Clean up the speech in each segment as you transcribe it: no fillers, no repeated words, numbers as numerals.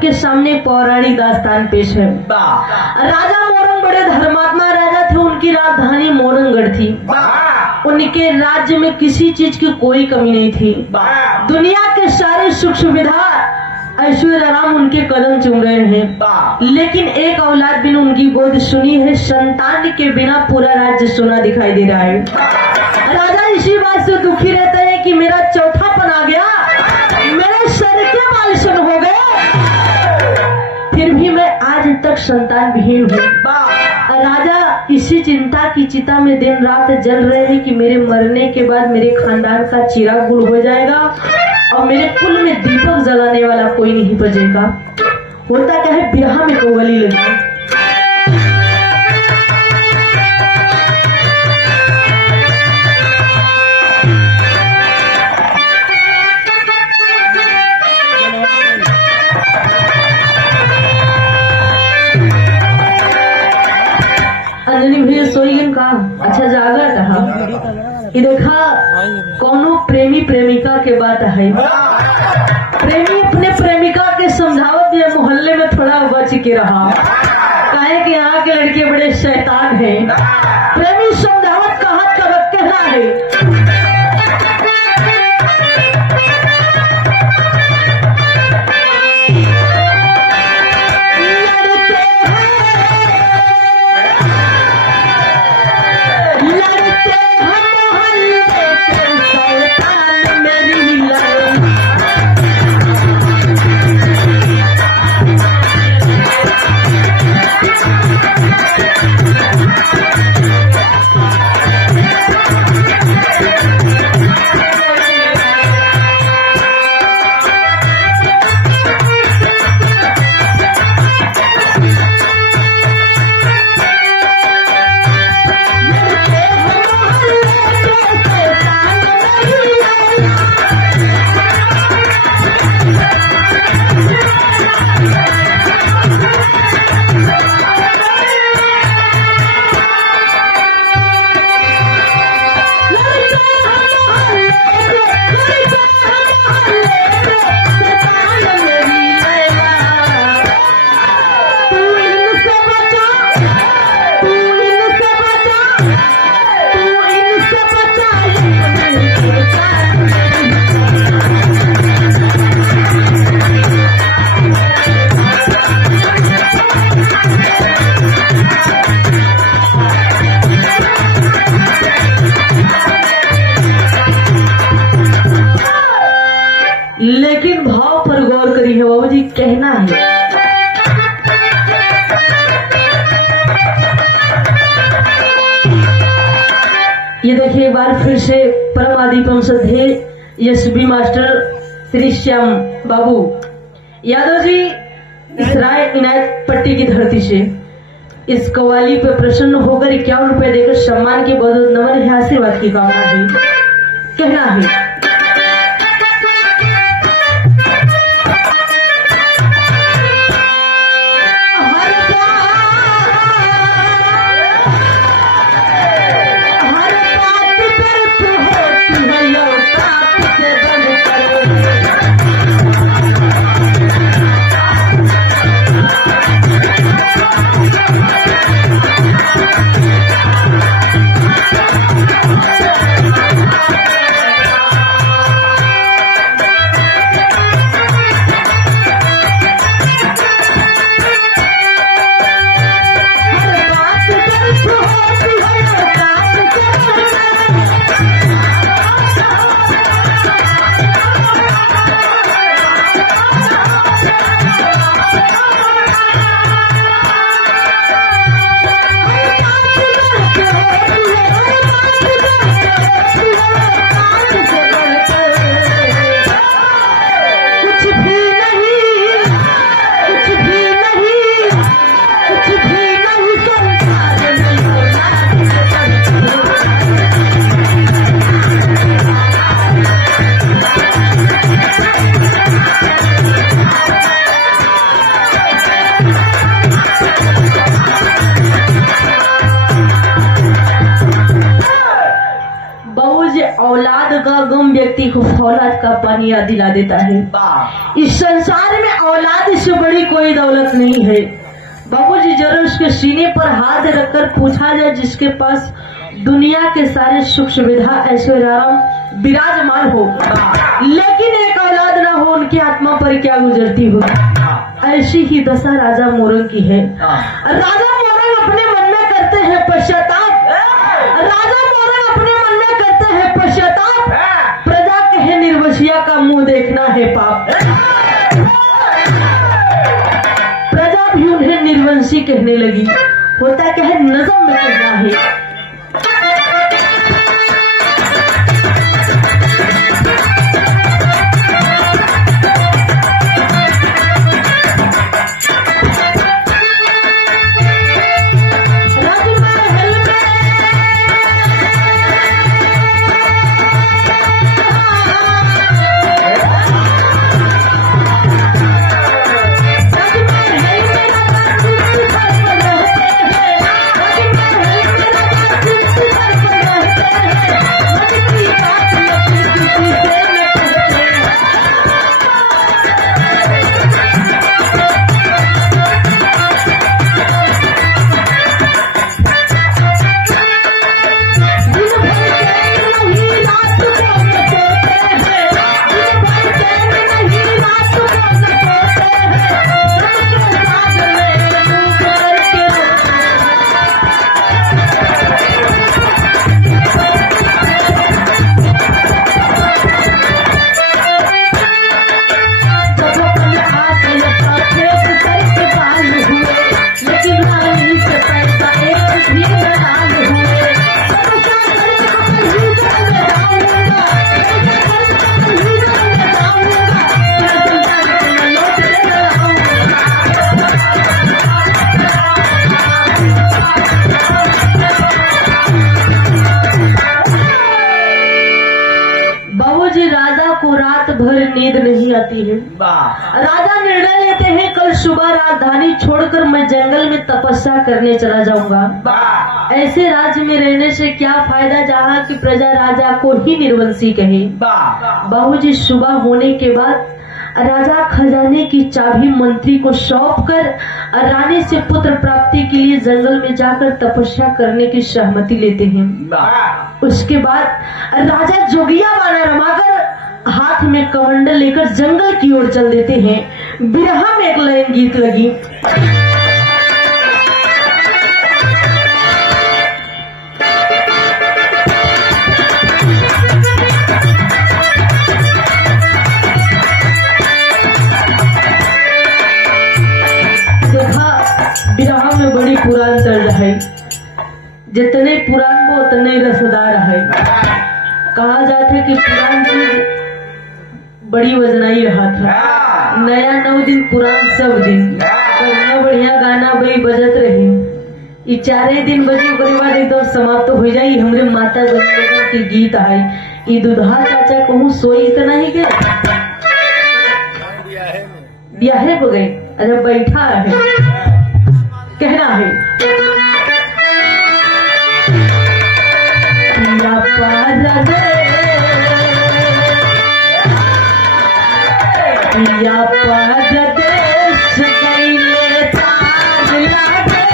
सबके सामने पौराणिक दास्तान पेश है। राजा मोरंग बड़े धर्मात्मा राजा थे। उनकी राजधानी मोरंगगढ़ थी। उनके राज्य में किसी चीज की कोई कमी नहीं थी। दुनिया के सारे सुख सुविधा ऐश्वर्य राम उनके कदम चूम रहे हैं। लेकिन एक औलाद बिन उनकी गोद सुनी है। संतान के बिना पूरा राज्य सुना दिखाई दे रहा है। राजा इसी बात से दुखी रहता है कि मेरा चौथापन आ गया, मेरे सर के बाल सुन हो गए, फिर भी मैं आज तक संतान विहीन हूँ। राजा इसी चिंता की चिता में दिन रात जल रहे हैं कि मेरे मरने के बाद मेरे खानदान का चिराग गुल हो जाएगा और मेरे कुल में दीपक जलाने वाला कोई नहीं बचेगा। होता क्या है, बिरहा में कोवली लगी। अंजलि भैया सोईगन का अच्छा जागा कहा कि देखा कौनो प्रेमी प्रेमिका के बात है। प्रेमी अपने प्रेमिका के समझावत या मोहल्ले में थोड़ा बच के रहा, काहे कि यहाँ के लड़के बड़े शैतान हैं। प्रेमी समझावत कहा कब कहना है। लेकिन भाव पर गौर करिए बाबू जी, कहना है ये देखिए एक बार फिर से परम आदिपम श्रद्धेय एसबी मास्टर त्रिश्याम बाबू यादव जी इस राय इनायत पट्टी की धरती से इस कव्वाली पे प्रसन्न होकर 51 रुपए देकर सम्मान की बहुत नमन है, आशीर्वाद की कामना है। कहना है का गम व्यक्ति को औलाद का पानी याद दिला देता है। इस संसार में औलाद से बड़ी कोई दौलत नहीं है। बाबूजी जरूर उसके सीने पर हाथ रखकर पूछा जाए जिसके पास दुनिया के सारे सुख सुविधा ऐश्वर्य विराजमान हो, लेकिन एक औलाद न हो, उनकी आत्मा पर क्या गुजरती होगी। ऐसी ही दशा राजा मोरंग की है। राजा मोरंग अपने मन में करते हैं पश्चाताप। राजा मोरंग अपने मन में करते हैं पश्चाताप। प्रजा कहे निर्वसिया का मुंह देखना है पाप। प्रजा भी उन्हें निर्वंशी कहने लगी। होता क्या है, नज़म में कहना है। नींद नहीं आती है। राजा निर्णय लेते हैं कल सुबह राजधानी छोड़कर मैं जंगल में तपस्या करने चला जाऊंगा। ऐसे राज्य में रहने से क्या फायदा जहाँ की प्रजा राजा को ही निर्वंशी कहे। बाबूजी सुबह होने के बाद राजा खजाने की चाबी मंत्री को सौंप कर रानी से पुत्र प्राप्ति के लिए जंगल में जाकर तपस्या करने की सहमति लेते हैं। उसके बाद राजा जोगिया बाना रमाकर हाथ में कमंडल लेकर जंगल की ओर चल देते हैं। बिरहा में एक लाइन गीत लगी। बिरहा में बड़ी पुरान तर्ज है। जितने पुरान वो उतने रसदार है। कहा जाता है कि पुरान चीज बड़ी वजनाई रहा था। नया 9 दिन पुरान सब दिन बढ़िया बढ़िया गाना बई बजत रही। 4 दिन बजे ओकरे बाद एकदम समाप्त हो जाई। हमरे माता जगदम्बा के गीत आई। ई दुधा चाचा कहूँ सोई तो नहीं गए, ब्याहे हो गए। अरे बैठा है, कहना है या परदेश गईले तार लागे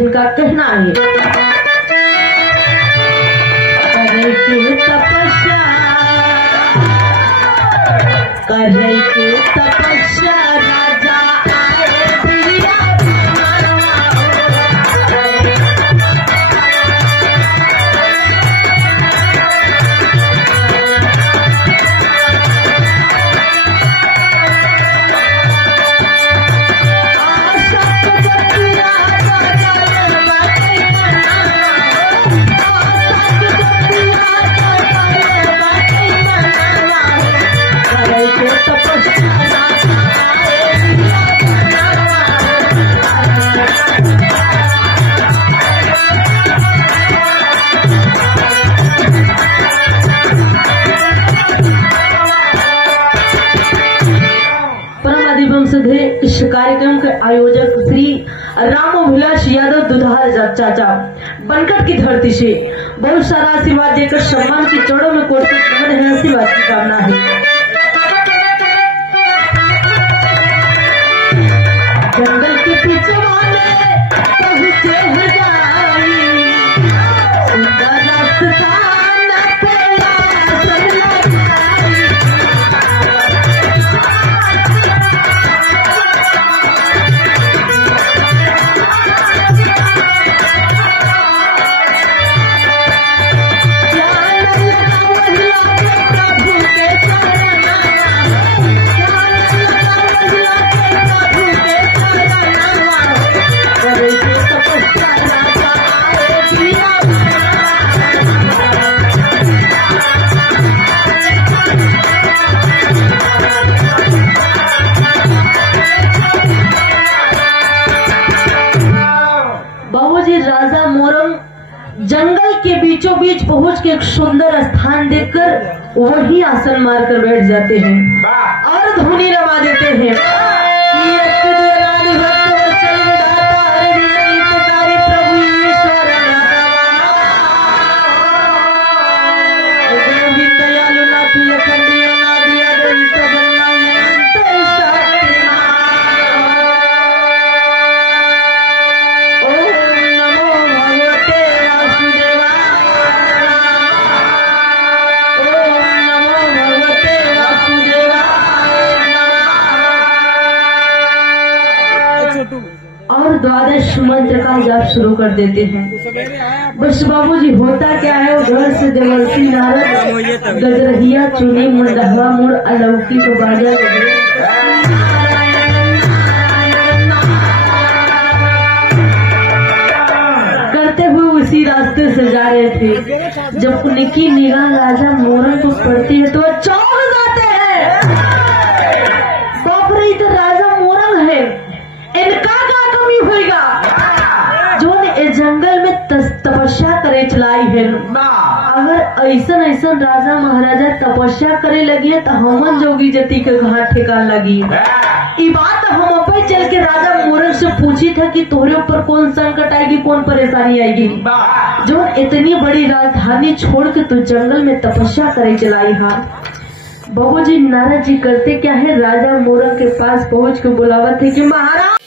इनका कहना है तपस्या राजा आए आयोजक श्री रामविलास यादव दुधार चाचा बनकट की धरती से बहुत सारा आशीर्वाद देकर सम्मान की चौड़ों में कोटि है, आशीर्वाद की कामना है। जंगल के पीछे वाले पहुंचे हैं जाई, सुंदर रास्ता न पेला चलना जाई। बाबूजी राजा मोरंग जंगल के बीचों बीच पहुंच के एक सुंदर स्थान देखकर वही आसन मारकर बैठ जाते हैं और धुनी रमा देते हैं कि अष्टदियाली भक्त वत्सल विधाता हरि हितकारी प्रभु ईश्वर गोविंद दयालु नाथ अखंड अनादि अद्वैत ब्रह्म अनंत शक्तिमान। और द्वादश मंत्र का जाप शुरू कर देते हैं। बस बाबूजी होता क्या है, उधर से देवर्षि नारद गजरहिया चुनी मुंडहवा मुड़ अलौकिक बाजा करते हुए उसी रास्ते से जा रहे थे। जब उनकी निगाह राजा मोरंग को पड़ती है तो वह चौंक जाते हैं। बाप रे, तो राजा मोरंग है, इनका क्या कमी होगा जो ने जंगल में तपस्या करे चलाई है। अगर ऐसन ऐसन राजा महाराजा तपस्या करे लगी है तो हमन जोगी जति के घाट ठेकान लगी। ये बात हम अपन चल के राजा मोरंग से पूछी था कि तोरे ऊपर कौन संकट आएगी, कौन परेशानी आएगी जो इतनी बड़ी राजधानी छोड़ के तू जंगल में तपस्या करे चलाई। हाँ बाबूजी, नारद जी करते क्या है, राजा मोरंग के पास पहुंच के बुलावत है कि महाराज